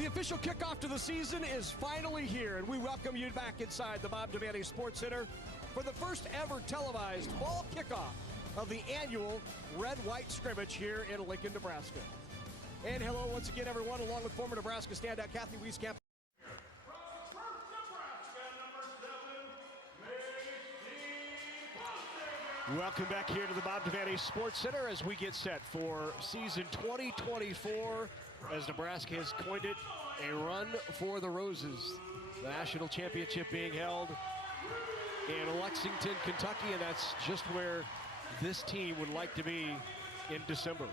The official kickoff to the season is finally here, and we welcome you back inside the Bob Devaney Sports Center for the first ever televised fall kickoff of the annual Red-White Scrimmage here in Lincoln, Nebraska. And hello once again, everyone, along with former Nebraska standout Kathy Wieskamp. Welcome back here to the Bob Devaney Sports Center as we get set for season 2024, as Nebraska has coined it a run for the roses. The national championship being held in Lexington, Kentucky, and that's just where this team would like to be in December.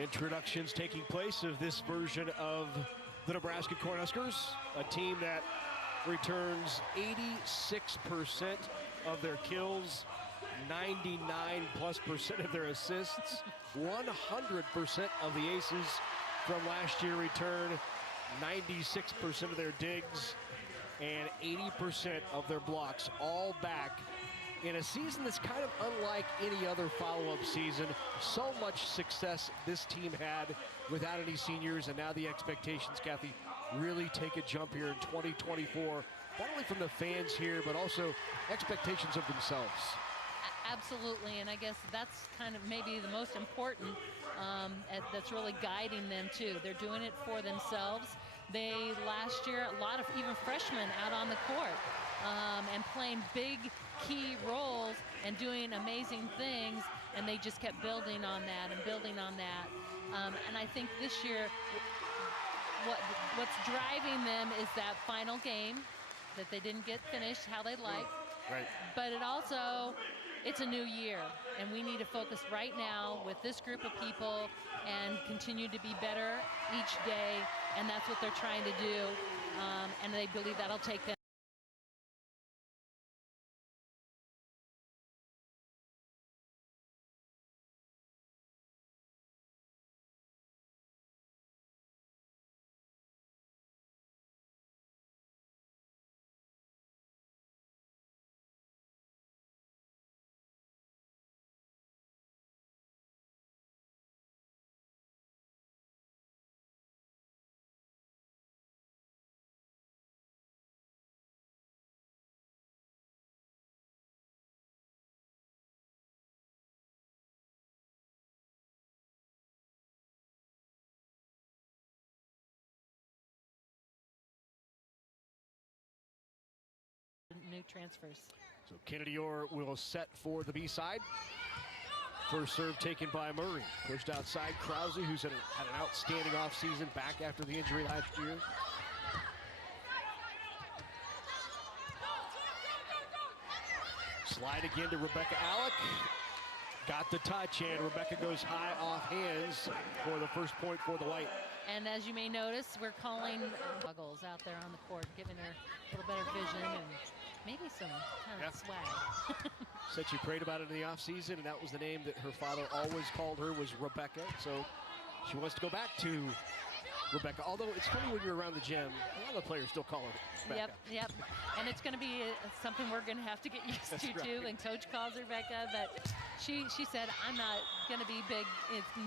Introductions taking place of this version of the Nebraska Cornhuskers, a team that returns 86% of their kills, 99+% of their assists, 100% of the aces from last year return, 96% of their digs, and 80% of their blocks, all back in a season that's kind of unlike any other follow-up season. So much success this team had without any seniors, and now the expectations, Kathy, really take a jump here in 2024, not only from the fans here, but also expectations of themselves. Absolutely, and I guess that's kind of maybe the most important that's really guiding them too. They're doing it for themselves. They, last year, a lot of even freshmen out on the court and playing big key roles and doing amazing things, and they just kept building on that and building on that. And I think this year what's driving them is that final game that they didn't get finished how they liked. Right. But it's a new year, and we need to focus right now with this group of people and continue to be better each day, and that's what they're trying to do, and they believe that'll take them. New transfers. So Kennedy Orr will set for the B side. First serve taken by Murray. Pushed outside. Krause, who's had an outstanding offseason, back after the injury last year. Slide again to Rebecca Alec. Got the touch, and Rebecca goes high off hands for the first point for the White. And as you may notice, we're calling Buggles out there on the court, giving her a little better vision and maybe some kind of swag. Said she prayed about it in the offseason, and that was the name that her father always called her, was Rebecca. So she wants to go back to Rebecca. Although it's funny when you're around the gym, a lot of the players still call her Rebecca. Yep. And it's going to be something we're going to have to get used to too. And Coach calls her Rebecca, but she said, I'm not going to be big,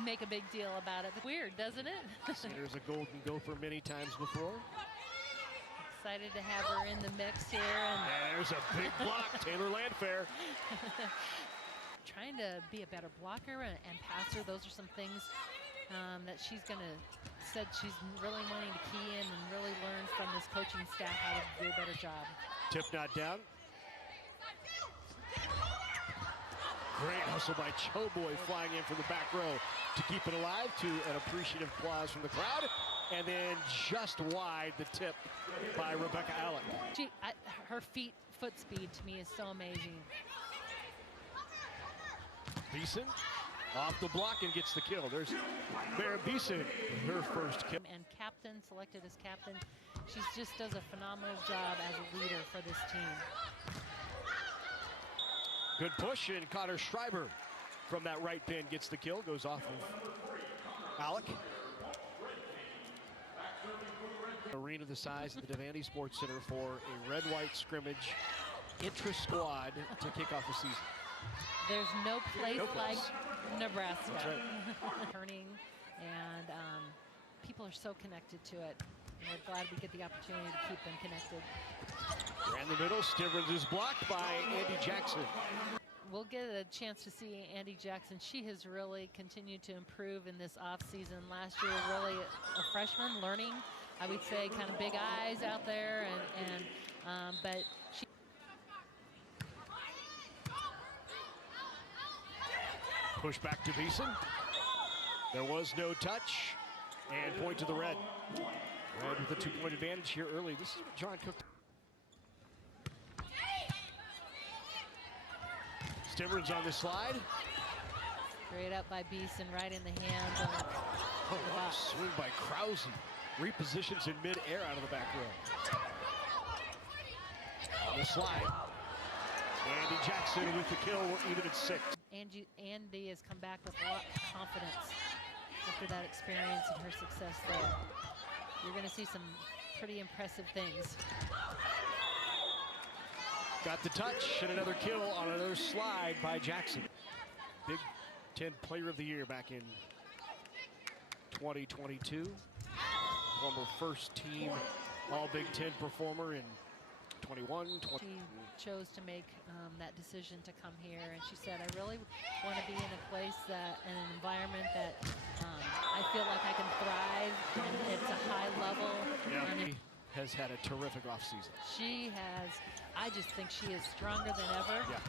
make a big deal about it. Weird, doesn't it? There's a Golden Gopher many times before. Excited to have her in the mix here. And there's a big block, Taylor Landfair. Trying to be a better blocker and passer. Those are some things that she's said she's really wanting to key in and really learn from this coaching staff how to do a better job. Tip not down. Great hustle by Choboy, flying in from the back row to keep it alive, to an appreciative applause from the crowd. And then just wide, the tip by Rebecca Alec. Her foot speed to me is so amazing. Beeson off the block and gets the kill. There's Bear Beeson, her first kill. And captain, selected as captain. She just does a phenomenal job as a leader for this team. Good push, and Connor Schreiber from that right pin gets the kill, goes off of Alec. Arena the size of the Devaney Sports Center for a red-white scrimmage intra-squad to kick off the season. There's no place like Nebraska. That's right. Turning, and people are so connected to it. And we're glad we get the opportunity to keep them connected. Ran the middle. Stivrins is blocked by Andy Jackson. We'll get a chance to see Andy Jackson. She has really continued to improve in this off-season. Last year, really a freshman, learning, I would say, kind of big eyes out there, but she. Push back to Beeson. There was no touch, and point to the Red. Red with a 2-point advantage here early. This is what John Cook. Stivrins on the slide. Straight up by Beeson, right in the hands of the box. Swing by Krause. Repositions in mid-air out of the back row. On the slide. Andy Jackson with the kill. We're even at 6. Andy has come back with a lot of confidence after that experience and her success there. You're going to see some pretty impressive things. Got the touch and another kill on another slide by Jackson. Big Ten Player of the Year back in 2022. Former first team All Big Ten performer in 21, 20. She chose to make that decision to come here, and she said, I really want to be in a place that, in an environment that I feel like I can thrive, and it's a high level. Yeah. Has had a terrific offseason. She has, I just think she is stronger than ever. Yeah.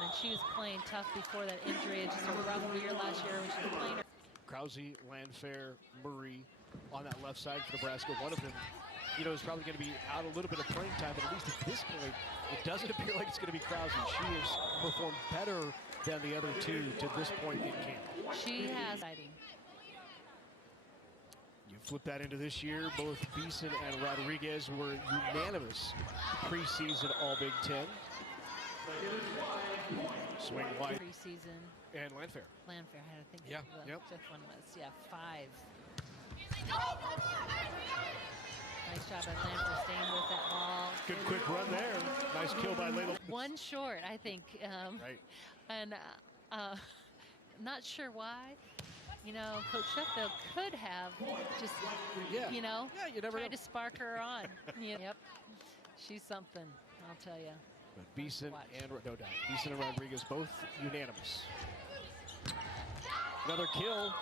And she was playing tough before that injury. It's just a rough year last year when she was playing. Krause, Landfair, Murray on that left side for Nebraska. One of them, you know, is probably going to be out a little bit of playing time, but at least at this point, it doesn't appear like it's going to be Krause. She has performed better than the other two to this point in camp. She has. You flip that into this year, both Beeson and Rodriguez were unanimous preseason All Big Ten. Swing wide. Preseason. And Landfair. Landfair, I had to think Yeah, the yep. fifth one was, 5. Nice job by Landfair staying with that ball. Good quick run there. Nice kill by Layla. One short, I think. Right. And not sure why. You know, Coach Sheffield could have just, you know, you never tried know. to spark her on. Yep, she's something, I'll tell you. But Beeson and, no doubt, Beeson and Rodriguez both unanimous. Another kill.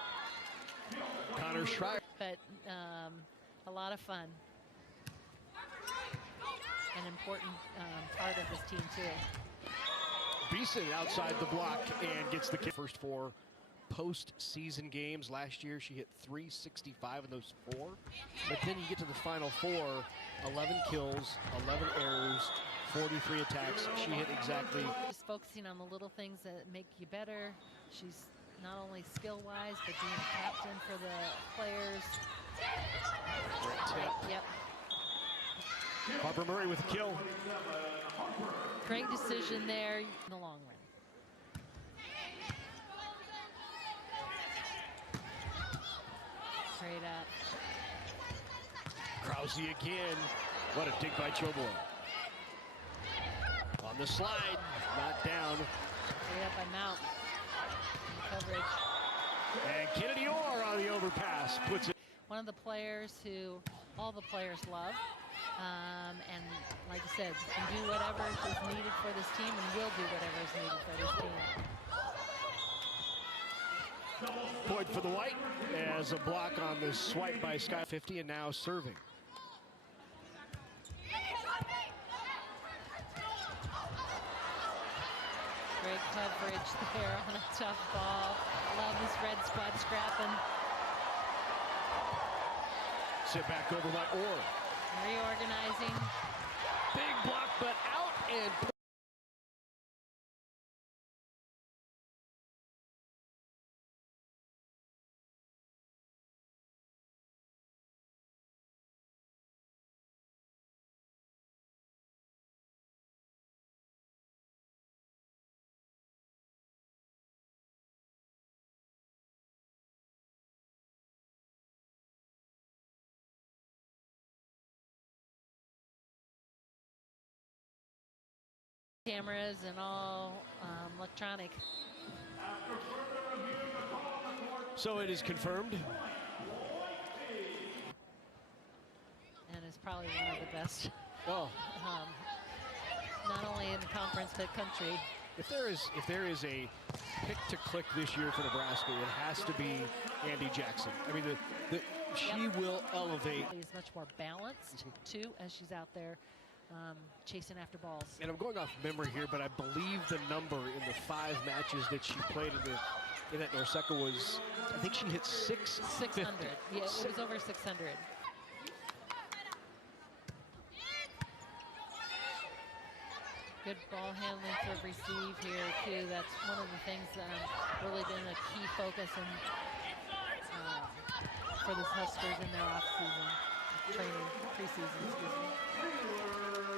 Connor Schreier. But a lot of fun. An important part of this team, too. Beeson outside the block and gets the kill. First 4 postseason games. Last year she hit .365 in those 4. But then you get to the final 4, 11 kills, 11 errors, 43 attacks. She hit exactly. Just focusing on the little things that make you better. She's not only skill-wise, but being a captain for the players. Yep. Harper Murray with a kill. Great decision there in the long run. Straight up. Krause again. What a dig by Choboy. On the slide, not down. Straight up by Mount. Coverage. And Kennedy Orr on the overpass puts it. One of the players who all the players love. And like I said, can do whatever is needed for this team and will do whatever is needed for this team. Point for the White as a block on the swipe by Sky 50 and now serving. Great coverage there on a tough ball. Love this red squad scrapping. Sit back over by Orr. Reorganizing. Big block, but out and Cameras and all electronic. So it is confirmed. And is probably one of the best. Oh. Not only in the conference, but country. If there is a pick to click this year for Nebraska, it has to be Andy Jackson. I mean, she will elevate. She's much more balanced, too, as she's out there chasing after balls. And I'm going off memory here, but I believe the number in the 5 matches that she played in that Nebraska was, I think she hit 600. Yeah, it was over 600. Good ball handling for receive here, too. That's one of the things that really been a key focus for the Huskers in their off-season training, preseason, excuse me.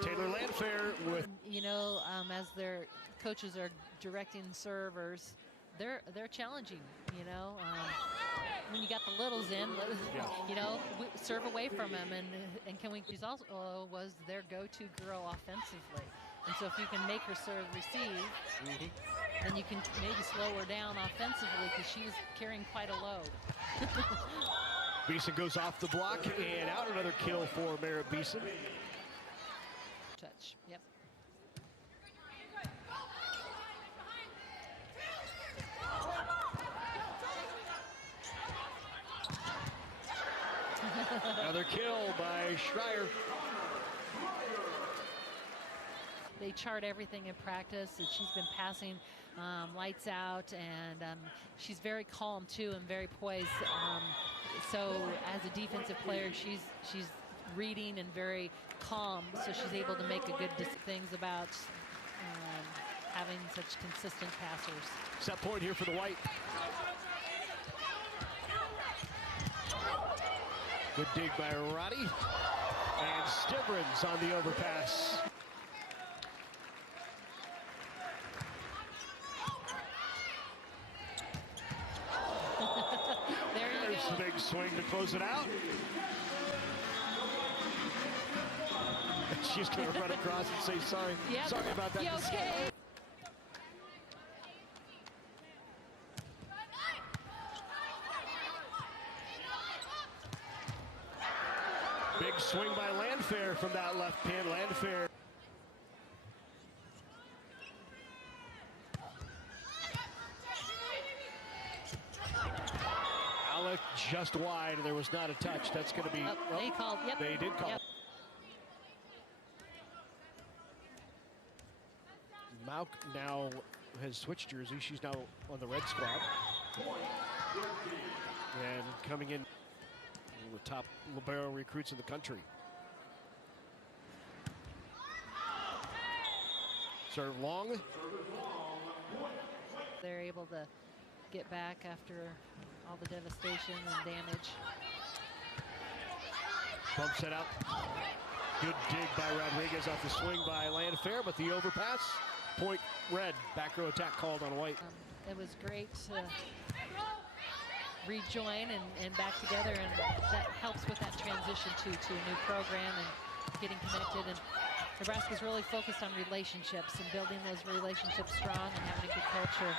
Taylor Landfair with... You know, as their coaches are directing servers, they're challenging, you know. When you got the littles in, you know, serve away from them. And can we... She's also was their go-to girl offensively. And so if you can make her serve receive, then you can maybe slow her down offensively because she was carrying quite a load. Beeson goes off the block and out. Another kill for Merritt Beeson. Touch, yep. Another kill by Schreier. They chart everything in practice that she's been passing lights out, and she's very calm too and very poised. So as a defensive player, she's reading and very calm, so she's able to make a good things about having such consistent passers. Set point here for the White. Good dig by Roddy. And Stivrins on the overpass. There's the big swing to close it out. She's going to run across and say sorry. Yep. Sorry about that. You okay? Big swing by Landfair from that left pin. Landfair. Alec just wide, and there was not a touch. That's going to be... They called, yep. They did call. Yep. Mauk now has switched jersey. She's now on the red squad. And coming in, the top libero recruits in the country. Serve long. They're able to get back after all the devastation and damage. Bump set out. Good dig by Rodriguez off the swing by Landfair, but the overpass. Point red. Back row attack called on White. It was great to rejoin and back together, and that helps with that transition to a new program and getting connected. And Nebraska's really focused on relationships and building those relationships strong and having a good culture.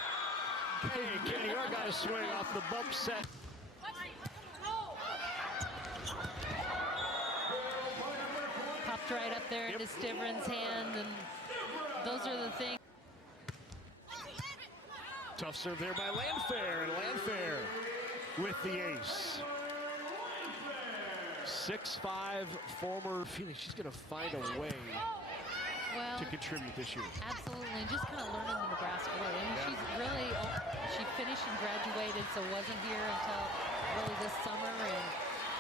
Hey, Kenny Orr got a swing off the bump set. Popped right up there into Stivrins' hand, and those are the things. Tough serve there by Landfair, and Landfair with the ace. 6'5", former Phoenix. She's going to find a way to contribute this year. Absolutely, and just kind of learning the Nebraska way. I mean, she's really, she finished and graduated, so wasn't here until really this summer, and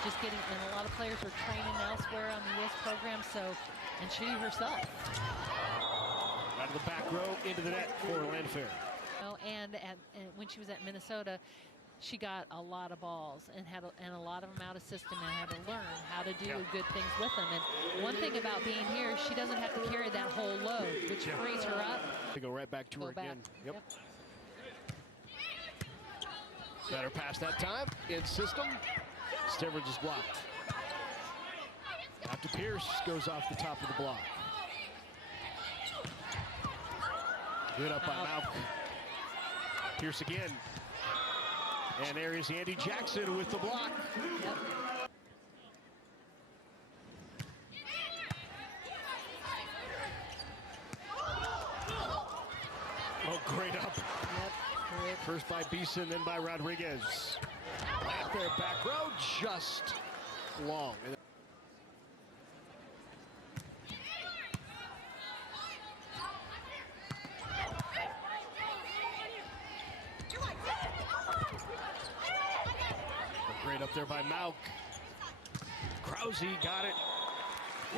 just getting, and a lot of players are training elsewhere on the U.S. program, so, and she herself. Out of the back row, into the net for Landfair. And when she was at Minnesota, she got a lot of balls and had a lot of them out of system and had to learn how to do good things with them. And one thing about being here, she doesn't have to carry that whole load, which frees her up. To go right back to her again. Yep. Better pass that time. In system. Stivrins is blocked. After Pierce goes off the top of the block. Good up by Mauk. Pierce again. And there is Andy Jackson with the block. Yep. Oh, great up. Yep. Great. First by Beeson, then by Rodriguez. At their back row, just long. Great up there by Mauk. Krause got it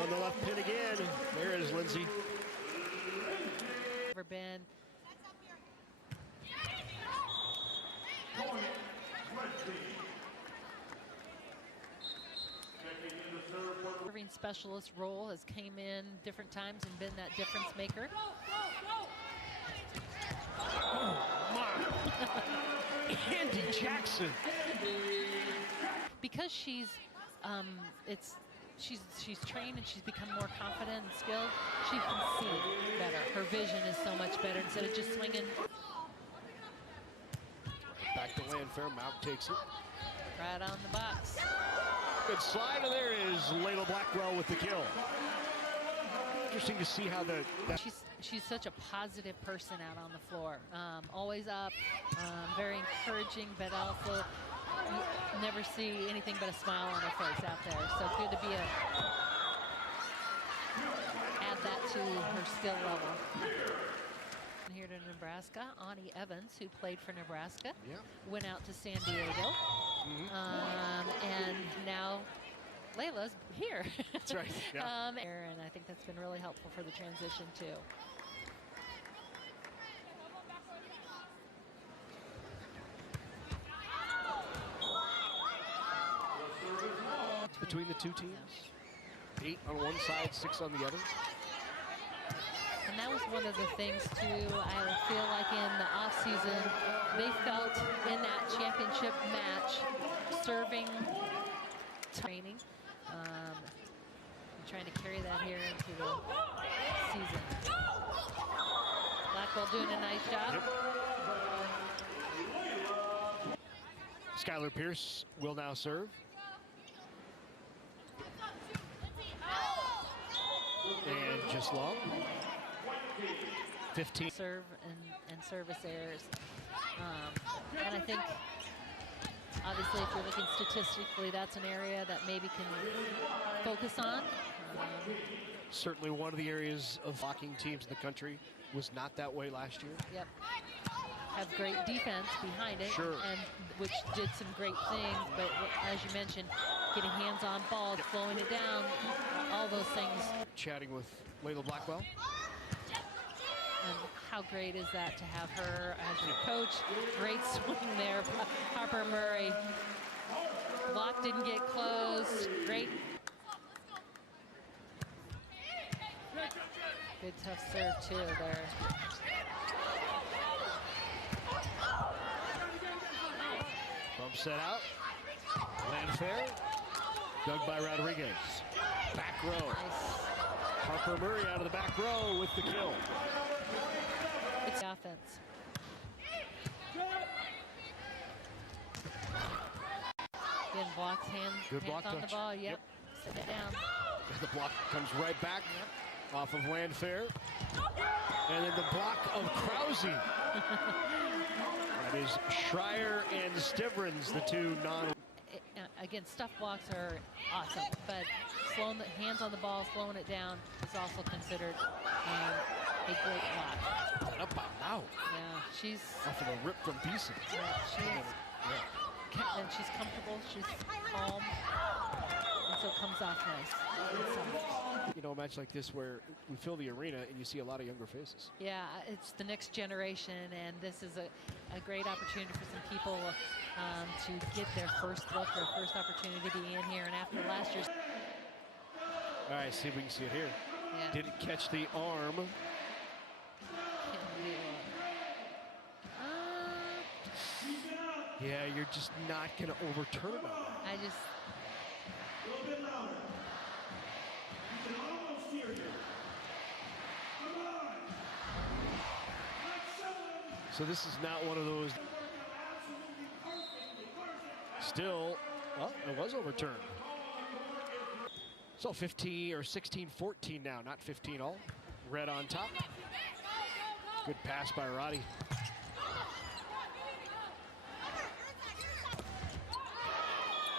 on the left pin again. There is Lindsay. Never been. Serving specialist role has came in different times and been that difference maker. Oh my! Andy Jackson. Because she's trained and she's become more confident and skilled, she can see better. Her vision is so much better instead of just swinging. Back to Landfair. Mauk takes it. Right on the box. Good slide, and there is Layla Blackwell with the kill. Interesting to see how she's such a positive person out on the floor. Always up, very encouraging, but also you never see anything but a smile on her face out there. So good to be add that to her skill level. Here to Nebraska, Ani Evans, who played for Nebraska, went out to San Diego, and now Layla's here. That's right. Yeah. And I think that's been really helpful for the transition too. Between the two teams, 8 on one side, 6 on the other. And that was one of the things too, I feel like in the offseason, they felt in that championship match, serving, training, trying to carry that here into the season. Blackwell doing a nice job. Yep. Skylar Pierce will now serve. And just long. 15. Serve and service errors. And I think, obviously, if you're looking statistically, that's an area that maybe can focus on. Certainly one of the areas of blocking teams in the country was not that way last year. Yep. Have great defense behind it, sure, and which did some great things, but as you mentioned, getting hands on balls, slowing it down, all those things. Chatting with Layla Blackwell. And how great is that to have her as your coach? Great swing there, Harper Murray. Block didn't get closed. Great. Good tough serve too there. Bump set out. Landfair. Dug by Rodriguez. Back row. Nice. Harper Murray out of the back row with the kill. It's offense. Again, blocks Good block hands on touch. the ball. Yep. Set it down. The block comes right back off of Landfair. And then the block of Krause. That is Schreier and Stivrins, the two Again, stuff blocks are awesome, but slowing the hands on the ball, slowing it down is also considered a great block. Up by Mauk. Yeah, she's off of a rip from Beeson. And she's comfortable, she's calm, and so it comes off nice. You know, a match like this where we fill the arena and you see a lot of younger faces. Yeah, it's the next generation, and this is a great opportunity for some people to get their first look, their first opportunity to be in here. And after last year's... All right, see if we can see it here. Yeah. Didn't catch the arm. Yeah, you're just not going to overturn it. I just... So this is not one of those. Still, well, it was overturned. So 15 or 16-14 now, not 15 all. Red on top. Good pass by Roddy.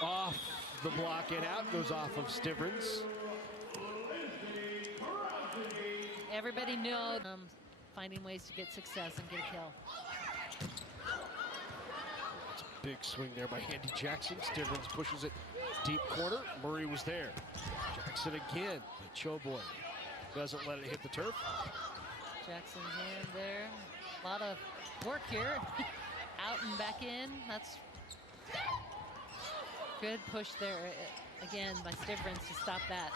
Off the block and out, goes off of Stivrins. Everybody knows finding ways to get success and get a kill. That's a big swing there by Andy Jackson. Stivrins pushes it deep corner. Murray was there. Jackson again, but Choboy doesn't let it hit the turf. Jackson's in there. A lot of work here. Out and back in. That's good push there again by Stivrins to stop that.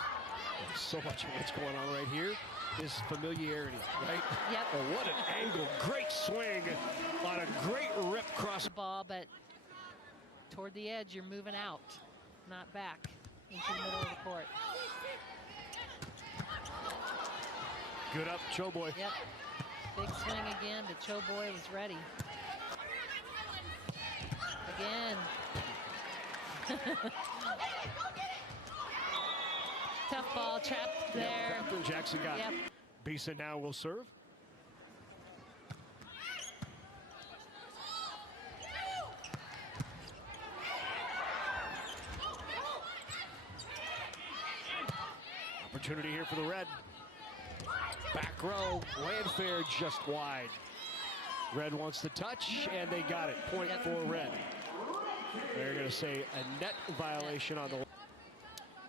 So much of what's going on right here is familiarity, right? Yep. Oh, what an angle. Great swing on a great rip cross. The ball, but toward the edge, you're moving out, not back into the middle of the court. Good up, Choboy. Yep. Big swing again, but Choboy was ready. Again. Tough ball, trapped there. Yep, Jackson got Yep. it. Beeson now will serve. Opportunity here for the Red. Back row, Landfair just wide. Red wants the touch, and they got it. Point for Red. They're going to say a net violation on the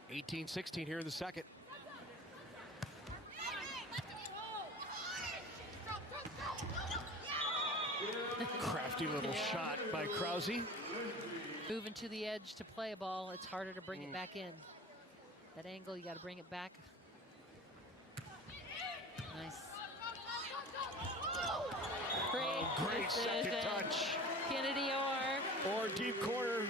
18-16 here in the second. Crafty little shot by Krause. Moving to the edge to play a ball, it's harder to bring it back in. That angle, you got to bring it back. Nice. Great second touch. Kennedy Or deep corner.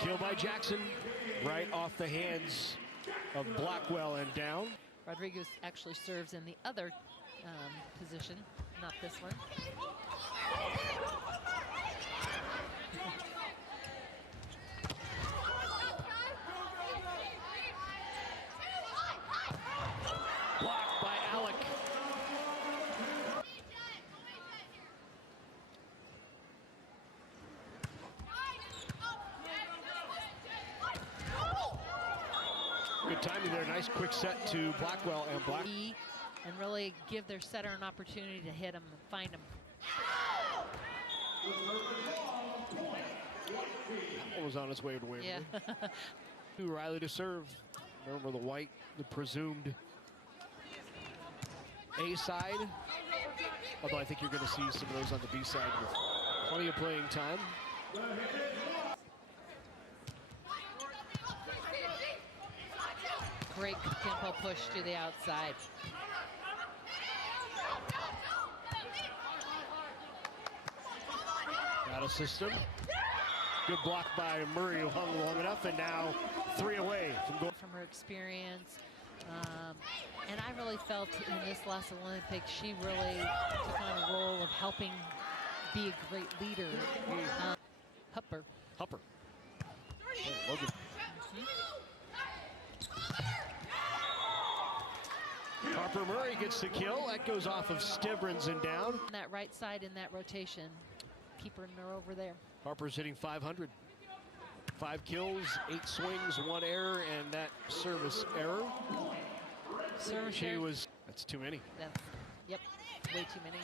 Kill by Jackson, right off the hands of Blackwell and down. Rodriguez actually serves in the other position, not this one. Blocked by Alec. Good timing there. Nice quick set to Blackwell and Black. And really give their setter an opportunity to hit him and find him. That was on its way to Waverly. Yeah. Riley to serve. Remember the white, the presumed A side. Although I think you're going to see some of those on the B side with plenty of playing time. Great tempo push to the outside. Out of system. Good block by Murray, who hung long enough, and now 3 away from goal. From her experience. And I really felt in this last Olympics, she really took on a role of helping be a great leader. Hupper. Hupper. Oh, Logan. Harper Murray gets the kill. That goes off of Stivrins and down. On that right side in that rotation. Keeping her over there. Harper's hitting 500. 5 kills, 8 swings, 1 error, and that service error. Service She error. was, that's too many. Yep, way too many.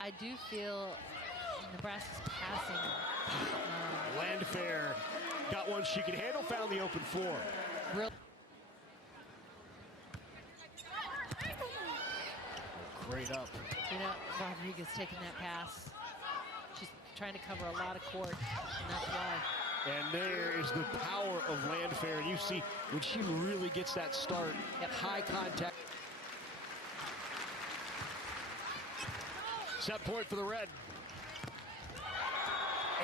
I do feel Nebraska's passing. Landfair got one she could handle, found the open floor. Real Great up. You know, Rodriguez taking that pass. She's trying to cover a lot of court, and that's why. And there is the power of Landfair. And you see when she really gets that start, high contact. Set point for the Red.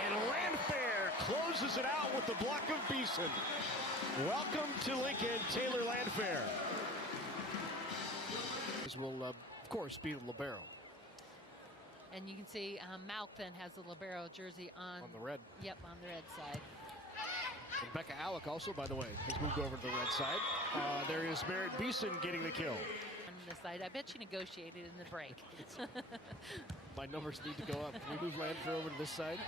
And Landfair closes it out with the block of Beeson. Welcome to Lincoln, Taylor Landfair. This will, of course, be the libero. And you can see Malk then has the libero jersey on the red. Yep, on the red side. And Becca Alec also, by the way, has moved over to the red side. There is Merritt Beeson getting the kill. On this side, I bet she negotiated in the break. My numbers need to go up. Can we move Landfair over to this side?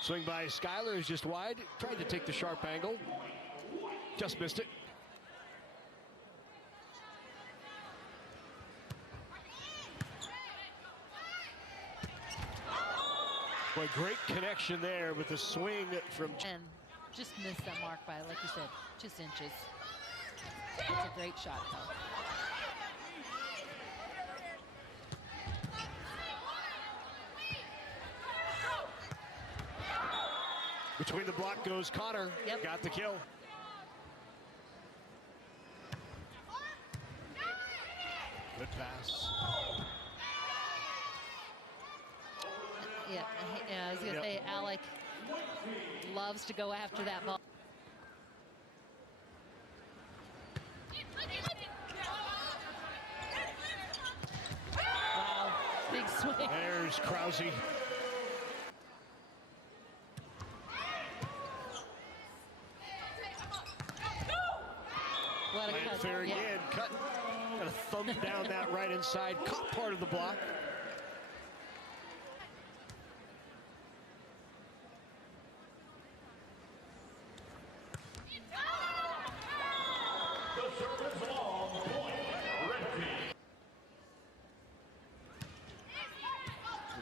Swing by Schuyler is just wide. Tried to take the sharp angle. Just missed it. Boy, great connection there with the swing from... And just missed that mark by, like you said, just inches. It's a great shot, though. Between the block goes Connor. Yep. Got the kill. Good pass. Yeah, I was going to say, Alec loves to go after that ball. Wow, big swing. There's Krause. What a cut. Fair again, cut. Got a thumb down that right inside, caught part of the block.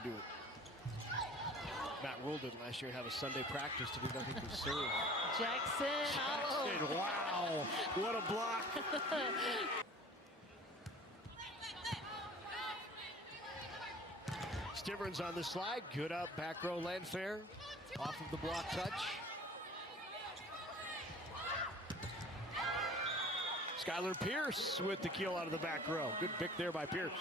Do it. Matt Rule did last year have a Sunday practice to do nothing but serve. Jackson. Oh. Wow, what a block. Stivrins on the slide, good up, back row Landfair, off of the block touch. Skylar Pierce with the kill out of the back row. Good pick there by Pierce.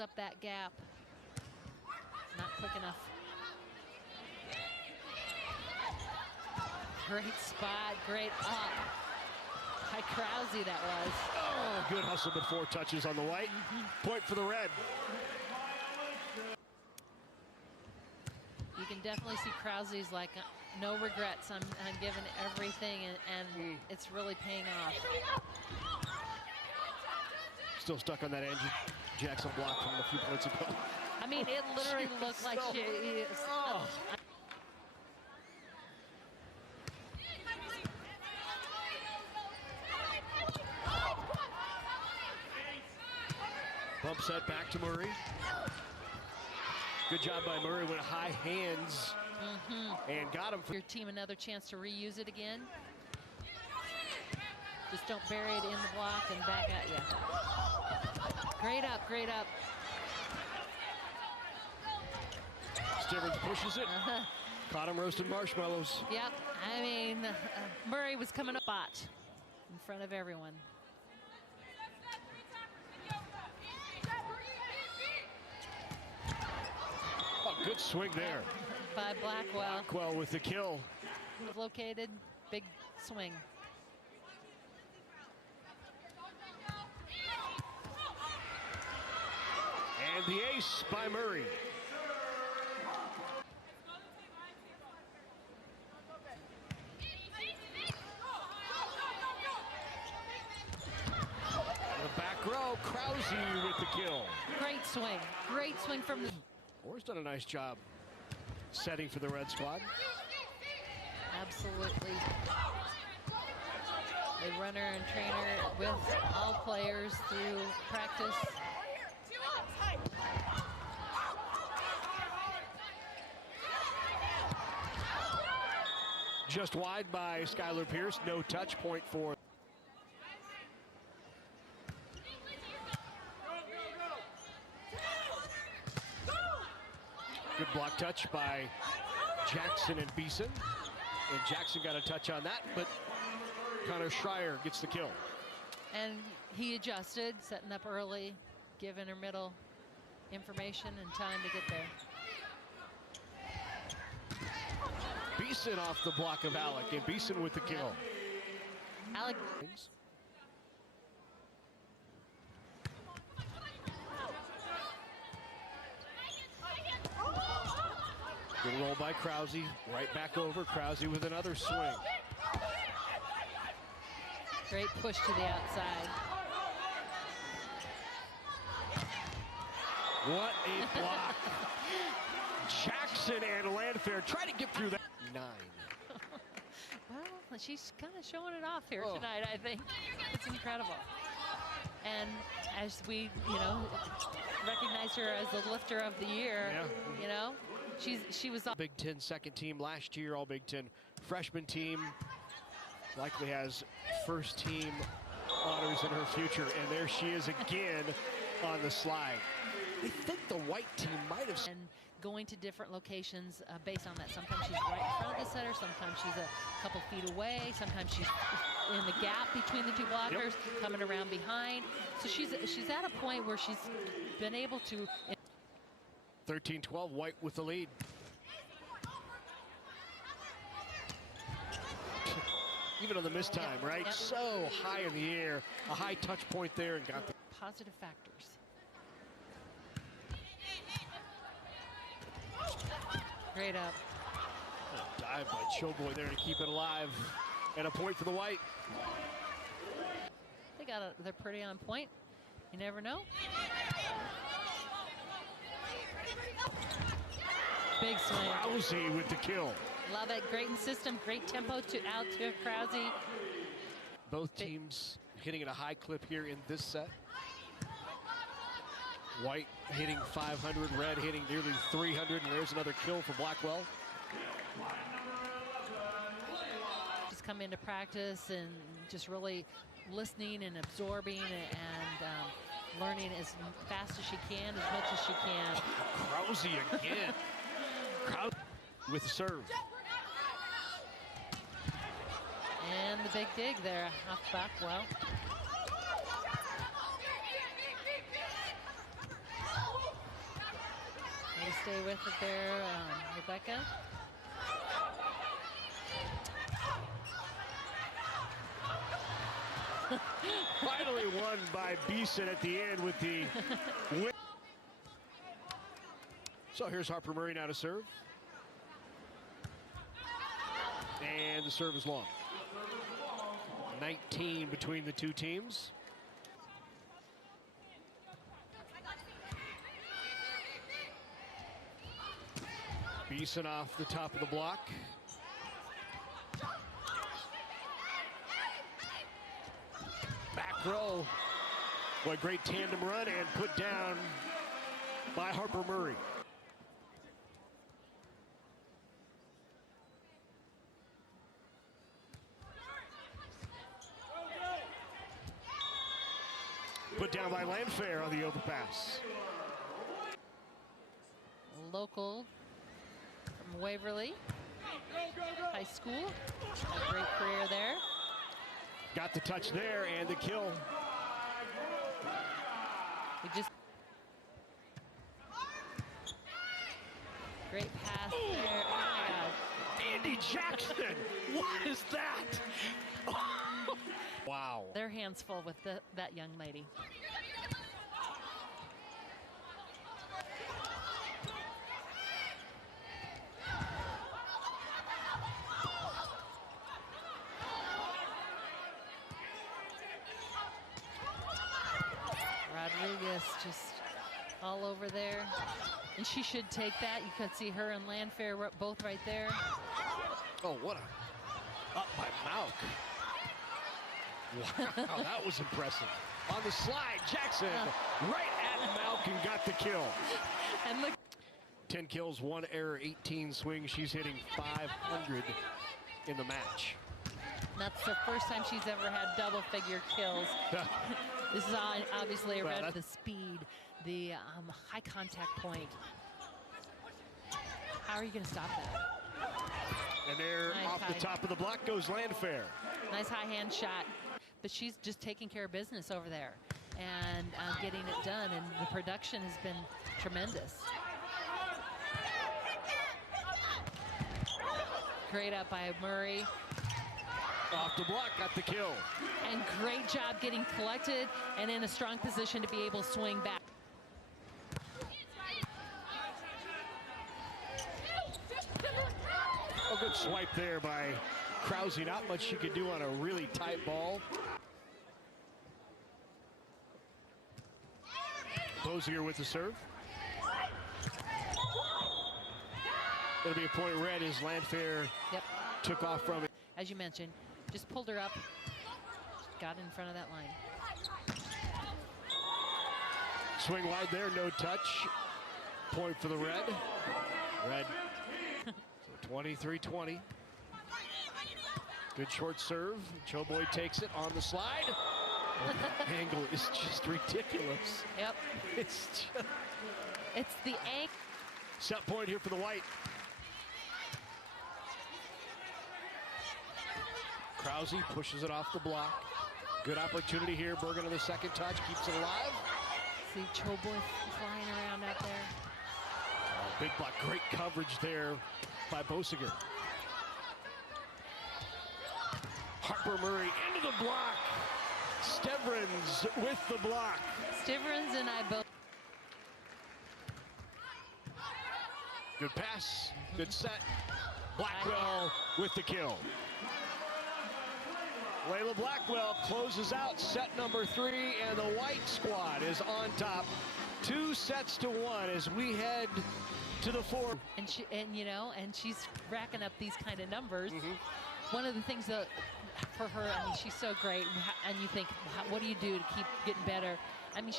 Up that gap. Not quick enough. Great spot, great up. By Krause that was. Oh, good hustle before touches on the white. Point for the red. You can definitely see Krause's like no regrets. I'm giving everything, and it's really paying off. Still stuck on that Angie Jackson block from a few points ago. I mean, it literally looked like she is. Oh. Bump set back to Murray. Good job by Murray with high hands and got him. Your team another chance to reuse it again. Just don't bury it in the block and back at you. Great up, great up. Stivrins pushes it. Caught him roasting marshmallows. Yep, I mean, Murray was coming up spot in front of everyone. Oh, good swing there. By Blackwell. Blackwell with the kill. Located, big swing. And the ace by Murray. The back row, Krause with the kill. Great swing from the... Orr's done a nice job setting for the red squad. Absolutely. A runner and trainer with all players through practice. Just wide by Skylar Pierce, no touch point for. Good block touch by Jackson and Beeson. And Jackson got a touch on that, but Connor Schreier gets the kill. And he adjusted, setting up early, giving her middle. information and time to get there. Beeson off the block of Alec, and Beeson with the kill. Alec. Good roll by Krause, right back over. Krause with another swing. Great push to the outside. What a block. Jackson and Landfair try to get through that. 9. Well, she's kind of showing it off here tonight, I think. It's incredible. And as we, recognize her as the lifter of the year, she was Big Ten second team last year, all Big Ten freshman team. Likely has first team honors in her future, and there she is again on the slide. I think the white team might have. And going to different locations based on that. Sometimes she's right in front of the setter, sometimes she's a couple feet away, sometimes she's in the gap between the two blockers, coming around behind. So she's at a point where she's been able to. 13-12, White with the lead. Even on the missed time, right? Yep. So high in the air, a high touch point there, and got the Positive factors. Great up. Dive by Choboy there to keep it alive, and a point for the White. They're pretty on point. You never know. Big swing. Krause with the kill. Love it. Great in system. Great tempo out to Krause. Both teams hitting at a high clip here in this set. White hitting 500, Red hitting nearly 300, and there's another kill for Blackwell. Just come into practice and just really listening and absorbing and learning as fast as she can, as much as she can. Krause again. Krause with the serve. And the big dig there off Blackwell. Way to stay with it there, Rebecca. Finally won by Beeson at the end with the win. So here's Harper Murray now to serve. And the serve is long. 19 between the two teams. Beeson off the top of the block. Back row. What great tandem run, and put down by Harper Murray. Put down by Landfair on the overpass. Local from Waverly High School. A great career there. Got the touch there and the kill. We just great pass there. Oh my God. Andy Jackson, what is that? Wow. Their hands full with that young lady. Rodriguez just all over there. And she should take that. You could see her and Landfair both right there. Oh, what a up by Mauk. Wow, that was impressive. On the slide, Jackson right at Mauk and got the kill. And look. 10 kills, 1 error, 18 swings. She's hitting 500 in the match. That's the first time she's ever had double-figure kills. This is obviously a red. The speed, the high contact point. How are you going to stop that? And there, nice off the top of the block goes Landfair. Nice high hand shot. But she's just taking care of business over there. and getting it done, and the production has been tremendous. Great up by Murray. Off the block, got the kill. And great job getting collected and in a strong position to be able to swing back. A good swipe there by Krause. Not much she could do on a really tight ball. Bozier with the serve. It'll be a point red as Landfair took off from it. As you mentioned, just pulled her up, got in front of that line. Swing wide there, no touch. Point for the red. Red. So 23-20. Good short serve. Choboy takes it on the slide. Oh, that angle is just ridiculous. Yep. It's the angle. Set point here for the white. Krause pushes it off the block. Good opportunity here. Bergen on the second touch, keeps it alive. See Choboy flying around out there. Oh, big block, great coverage there by Boziger. Harper Murray into the block. Stevrens with the block. Stevrens and I both. Good pass, good set. Blackwell with the kill. Layla Blackwell closes out set number 3, and the white squad is on top. 2 sets to 1 as we head to the 4th. And she's racking up these kind of numbers. One of the things that for her, I mean, she's so great, and you think, what do you do to keep getting better? I mean,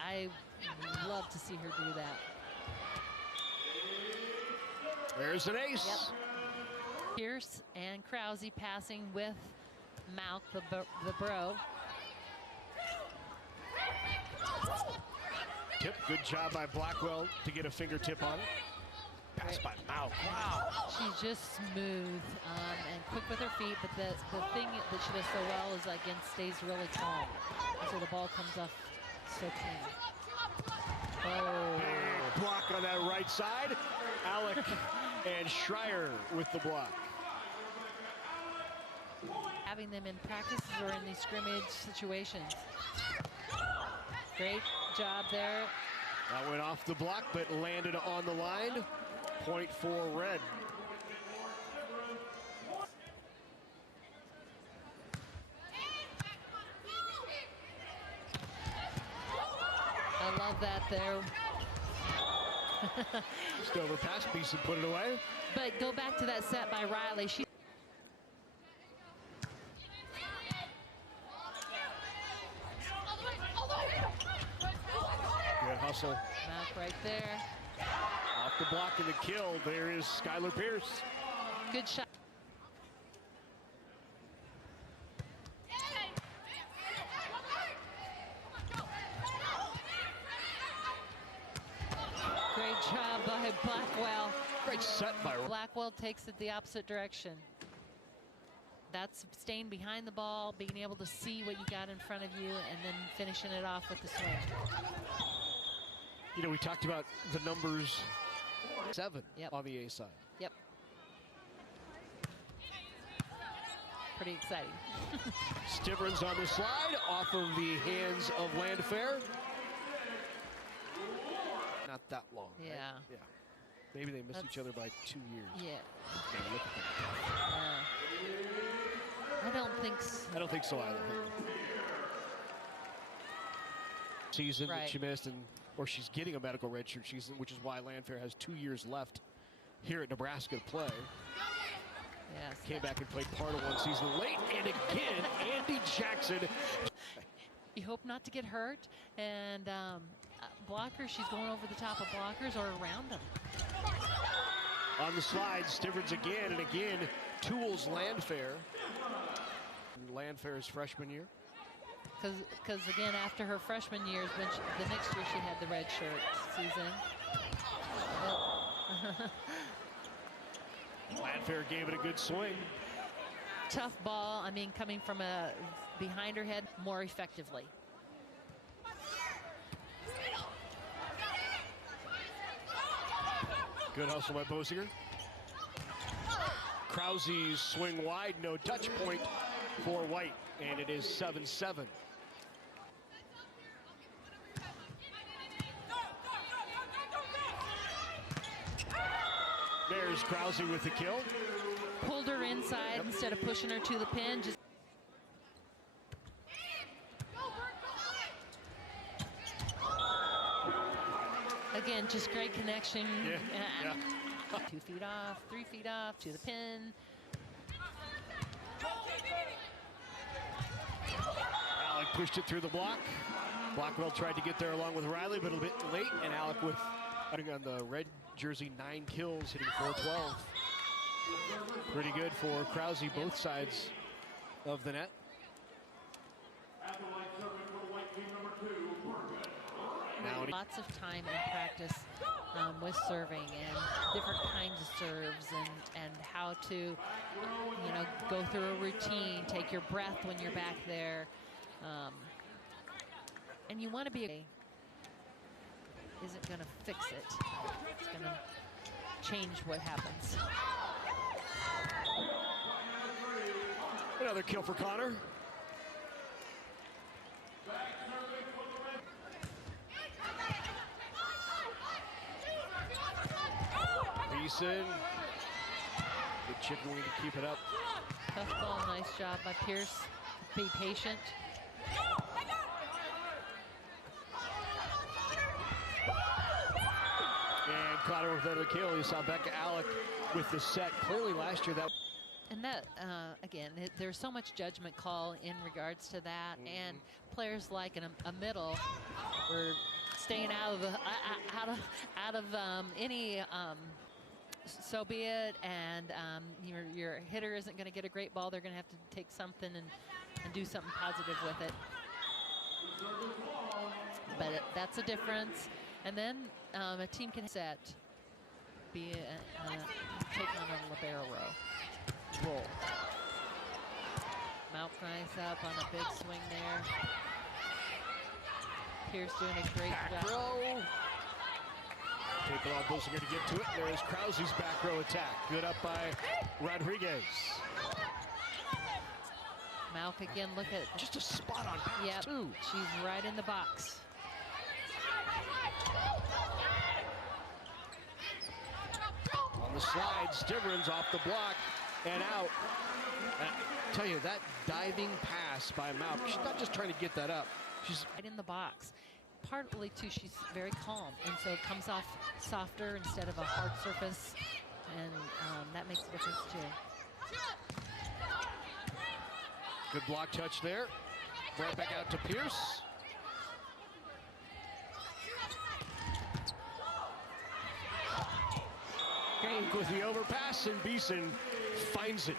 I love to see her do that. There's an ace. Yep. Pierce and Krause passing with Malk, the bro. Tip, good job by Blackwell to get a fingertip on it. Pass by Malk. Wow. She's just smooth and quick with her feet, but the thing that she does so well is, again, stays really calm. So the ball comes off so clean. Oh. Big block on that right side. Alec and Schreier with the block. Having them in practices or in these scrimmage situations. Great job there. That went off the block, but landed on the line. Point for red. I love that there. Just overpass, Beeson put it away. But go back to that set by Riley. She Good hustle. Malk right there. Off the block and the kill. There is Skylar Pierce. Good shot. Great job by Blackwell. Great set by Blackwell takes it the opposite direction. That's staying behind the ball, being able to see what you got in front of you, and then finishing it off with the swing. You know, we talked about the numbers 7 on the A side. Yep. Pretty exciting. Stivrins on the slide, off of the hands of Landfair. Not that long. Yeah. Right? Yeah. Maybe they missed each other by 2 years. Yeah. Okay, look at that. I don't think so. I don't think so either. Season that she missed, or she's getting a medical redshirt season, which is why Landfair has 2 years left here at Nebraska to play. Yes. Came back and played part of one season late, and again, Andy Jackson. You hope not to get hurt, and blockers, she's going over the top of blockers or around them. On the slide, Stivrins again and again, tools Landfair. Landfair's freshman year. Because again, after her freshman years, the next year she had the red shirt season. Landfair gave it a good swing. Tough ball. I mean, coming from a behind her head more effectively. Good hustle by Bosinger. Krause's swing wide, no touch point for White, and it is 7-7. There's Krause with the kill. Pulled her inside instead of pushing her to the pin. Just again, just great connection. Yeah. 2 feet off, 3 feet off, to the pin. Alec pushed it through the block. Blackwell tried to get there along with Riley, but a bit late, and Alec with, on the red jersey, 9 kills, hitting .412. Pretty good for Krause, both sides of the net. Now Lots of time in practice with serving and different kinds of serves and how to, you know, go through a routine, take your breath when you're back there. And you want to be, isn't going to fix it. It's going to change what happens. Another kill for Connor. Beeson. Good chicken wing to keep it up. Tough ball, nice job by Pierce. Be patient. And Connor with another kill. You saw Becca Alec with the set. Clearly last year that. And that, again, there's so much judgment call in regards to that. And players like in a middle were staying out of any so be it, and your hitter isn't going to get a great ball. They're going to have to take something and do something positive with it. But that's a difference. And then a team can set, take on a libero roll. Mount nice up on a big swing there. Pierce doing a great job. Take it on Bosinger to get to it. There's Krause's back row attack. Good up by Rodriguez. Malk again, look at just a spot on pass too. She's right in the box. On the slide, Stivrins off the block and out. I tell you, that diving pass by Malk, she's not just trying to get that up. She's right in the box. Partly too, she's very calm, and so it comes off softer instead of a hard surface, and that makes a difference too. Good block touch there. Brought back out to Pierce. Great with the overpass, and Beeson finds it.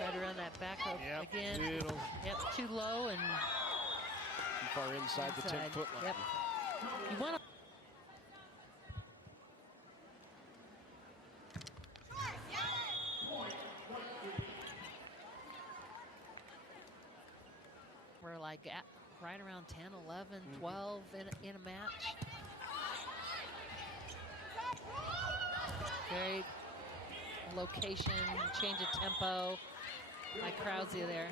Right around that back up again. Yep, too low and too far inside the 10-foot line. Yep. You want to. We're like at right around 10, 11, 12 in a match. Very location, change of tempo by Krause there.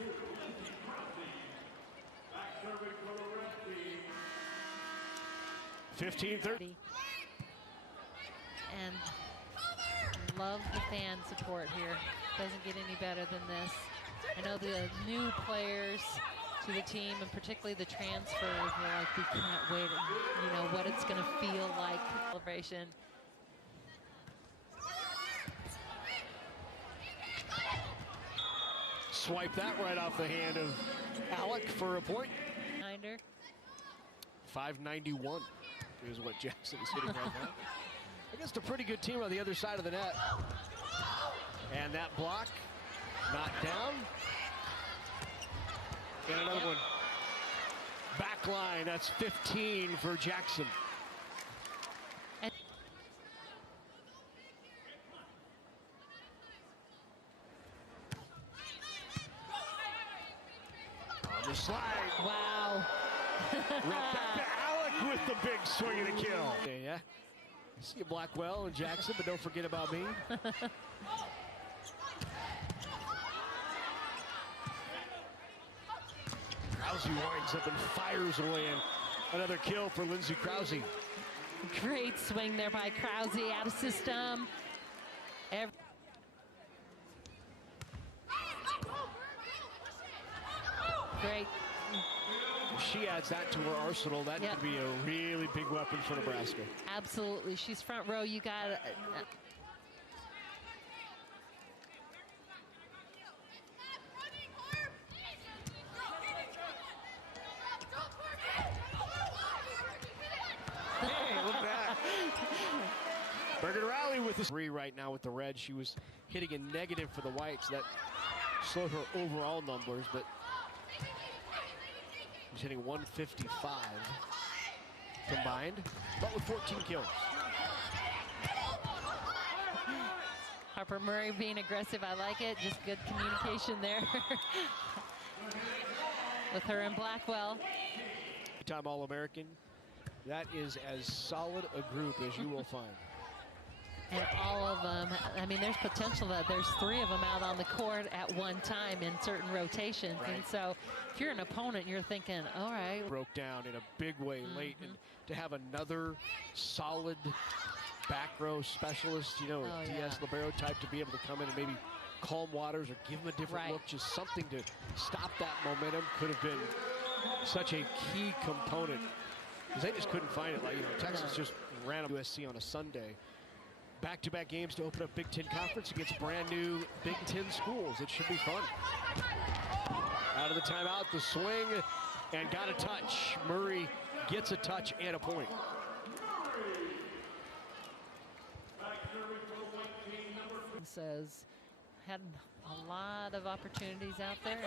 $15-30. And love the fan support here. Doesn't get any better than this. I know the new players to the team, and particularly the transfers, are like, we can't wait, you know, what it's going to feel like. Celebration. Swipe that right off the hand of Alec for a point. Behind her. 591 is what Jackson is hitting right now. Against a pretty good team on the other side of the net. And that block knocked down. And another one. Back line, that's 15 for Jackson. The slide. Wow. Rebecca Alec with the big swing and a kill. Yeah. See you, Blackwell and Jackson, but don't forget about me. Krause winds up and fires away, and another kill for Lindsay Krause. Great swing there by Krause, out of system. Great. She adds that to her arsenal. That could be a really big weapon for Nebraska. Absolutely. She's front row. You got Hey, look at that. Bergen Riley with the three right now with the red. She was hitting a negative for the whites. That slowed her overall numbers, but she's hitting 155 combined, but with 14 kills. Harper Murray being aggressive. I like it. Just good communication there with her and Blackwell. Time All-American. That is as solid a group as you will find. And all of them, I mean, there's potential that there's 3 of them out on the court at one time in certain rotations. Right. And so if you're an opponent, you're thinking, all right. Broke down in a big way late, and to have another solid back row specialist, you know, DS libero type, to be able to come in and maybe calm waters or give them a different look, just something to stop that momentum, could have been such a key component. Because they just couldn't find it. Like, you know, Texas just ran up USC on a Sunday. Back-to-back games to open up Big Ten Conference against brand new Big Ten schools. It should be fun. Out of the timeout, the swing, and got a touch. Murray gets a touch and a point. Says, had a lot of opportunities out there.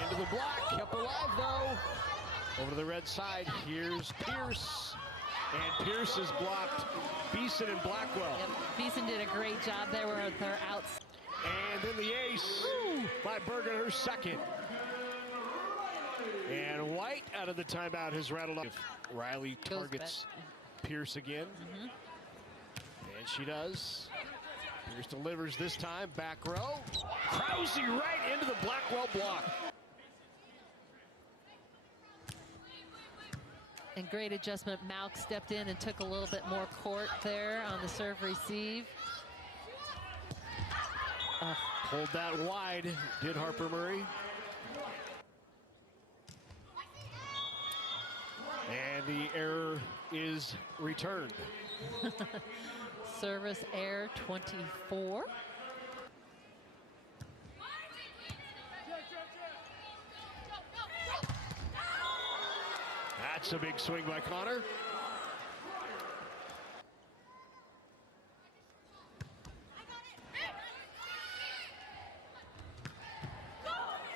Into the block, kept alive though. Over to the red side, here's Pierce. And Pierce is blocked. Beeson and Blackwell. Yep. Beeson did a great job there with her outs. And then the ace by Bergen, her second. And White out of the timeout has rattled up. Riley targets Pierce again. And she does. Pierce delivers this time, back row. Krause right into the Blackwell block. And great adjustment. Malk stepped in and took a little bit more court there on the serve receive. Pulled that wide, did Harper Murray. And the error is returned. Service error 24. That's a big swing by Connor.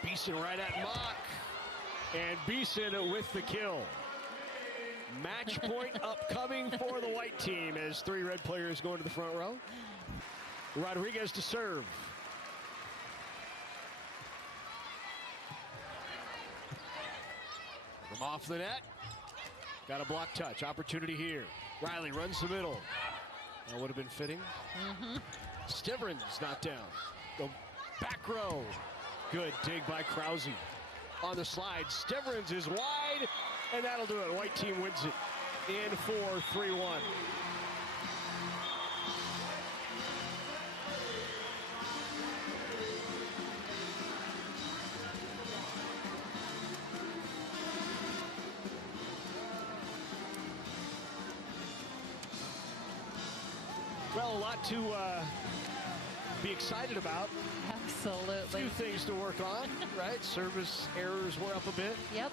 Beeson right at Mock. And Beeson with the kill. Match point upcoming for the white team as 3 red players go into the front row. Rodriguez to serve. From off the net. Got a block touch. Opportunity here. Riley runs the middle. That would have been fitting. Stivrins not down. Go back row. Good dig by Krause. On the slide, Stivrins is wide, and that'll do it. White team wins it in 4-3-1. Well, a lot to be excited about. Absolutely. A few things to work on, right? Service errors were up a bit. Yep.